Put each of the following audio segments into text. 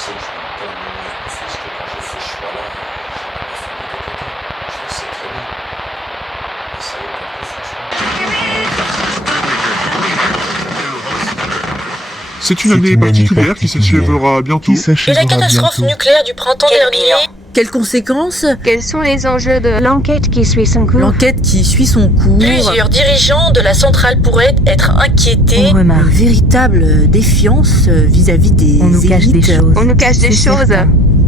sais que je vais pas me m'offusquer quand je fais ce choix-là, j'ai pas ma famille de côté. Je le sais très bien. Et ça vaut pas le coup, C'est une année particulière qui s'achèvera bientôt. Et la catastrophe nucléaire du printemps dernier. Quelles conséquences? Quels sont les enjeux de l'enquête qui suit son cours? L'enquête qui suit son cours. Plusieurs dirigeants de la centrale pourraient être inquiétés. Une véritable défiance vis-à-vis des On nous cache des élites. choses. On nous cache des choses.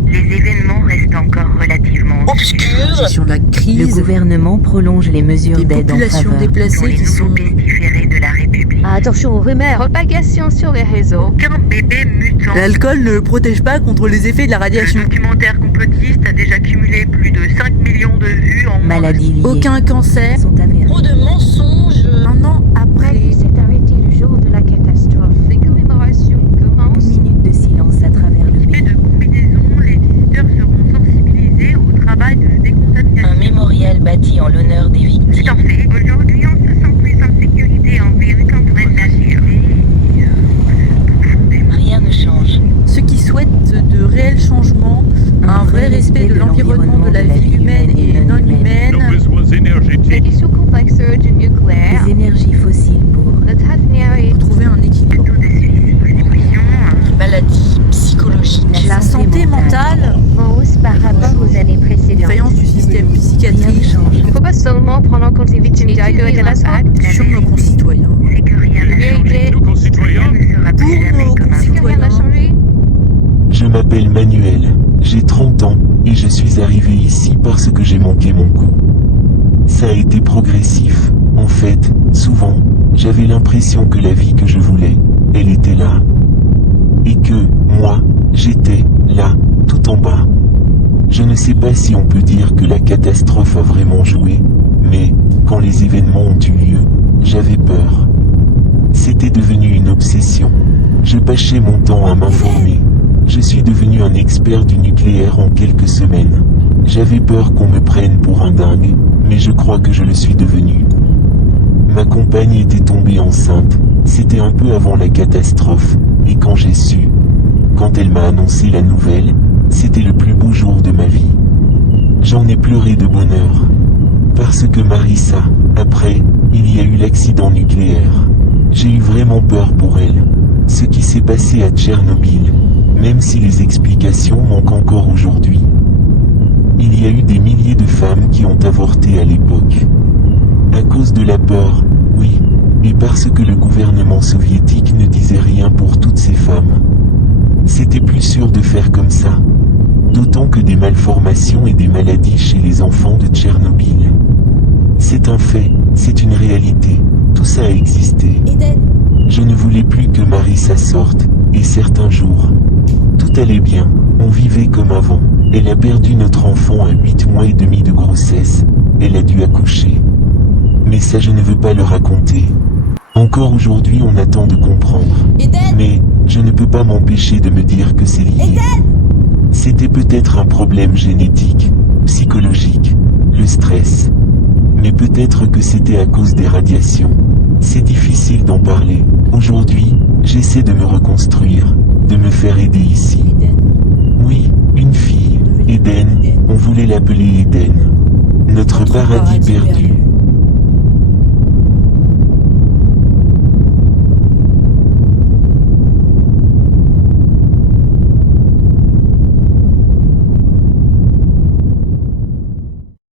Les événements restent encore relativement Obscurs. Gestion de la Le crise. gouvernement prolonge les mesures Des d'aide en populations faveur. dans déplacées les qui sont... nouveaux pestiférés de la République. Attention aux rumeurs. Propagation sur les réseaux. Aucun bébé mutant. L'alcool ne protège pas contre les effets de la Le radiation. documentaire complotiste a déjà cumulé plus de 5 millions de vues en moins de Maladies liées Aucun cancer. sont avérées. Trop de mensonges. Un an La après... vie s'est arrêtée le jour de la catastrophe. Les commémorations Une commencent. minute de silence à travers le et pays. de combinaison, les visiteurs seront sensibilisés au travail de Un décontamination. mémorial bâti en l'honneur des C'est victimes. un fait. Aujourd'hui, on se sent plus en sécurité envers contre la sécurité profondément. Rien ne change. Ceux qui souhaitent de réels changements, un vrai respect de l'environnement, de la vie humaine et non humaine, Les questions complexes du nucléaire. Les énergies fossiles pour Le Tasniari. pour trouver un équilibre. Taux de suicide, dépression, Maladies psychologiques. La santé mentale, En hausse par rapport aux années précédentes. défaillance du système rien ne psychiatrique change. Il ne faut pas seulement prendre en compte les victimes directes de la catastrophe. sur nos concitoyens. c'est que rien n'a changé. Rien ne sera Pour plus jamais nos comme C'est avant. que rien n'a changé. Je m'appelle Manuel, j'ai 30 ans et je suis arrivé ici parce que j'ai manqué mon coup. Ça a été progressif. En fait, souvent, j'avais l'impression que la vie que je voulais, elle était là. Et que, moi, j'étais là, tout en bas. Je ne sais pas si on peut dire que la catastrophe a vraiment joué, mais, quand les événements ont eu lieu, j'avais peur. C'était devenu une obsession. Je passais mon temps à m'informer. Je suis devenu un expert du nucléaire en quelques semaines. J'avais peur qu'on me prenne pour un dingue, mais je crois que je le suis devenu. Ma compagne était tombée enceinte. C'était un peu avant la catastrophe, et quand j'ai su, quand elle m'a annoncé la nouvelle, c'était le plus beau jour de ma vie. J'en ai pleuré de bonheur. Parce que Marissa, après, il y a eu l'accident nucléaire. J'ai eu vraiment peur pour elle. Ce qui s'est passé à Tchernobyl, même si les explications manquent encore aujourd'hui. Il y a eu des milliers de femmes qui ont avorté à l'époque. À cause de la peur, oui, et parce que le gouvernement soviétique ne disait rien pour toutes ces femmes. C'était plus sûr de faire comme ça. D'autant que des malformations et des maladies chez les enfants de Tchernobyl. C'est un fait, c'est une réalité, tout ça a existé. Je ne voulais plus que Marissa sorte, et certains jours, tout allait bien, on vivait comme avant. Elle a perdu notre enfant à 8 mois et demi de grossesse, elle a dû accoucher. Mais ça je ne veux pas le raconter. Encore aujourd'hui on attend de comprendre. Mais je ne peux pas m'empêcher de me dire que c'est lié. C'était peut-être un problème génétique, psychologique, le stress. Mais peut-être que c'était à cause des radiations. C'est difficile d'en parler. Aujourd'hui, j'essaie de me reconstruire, de me faire aider ici. Oui, une fille, Eden, on voulait l'appeler Eden. Notre paradis perdu.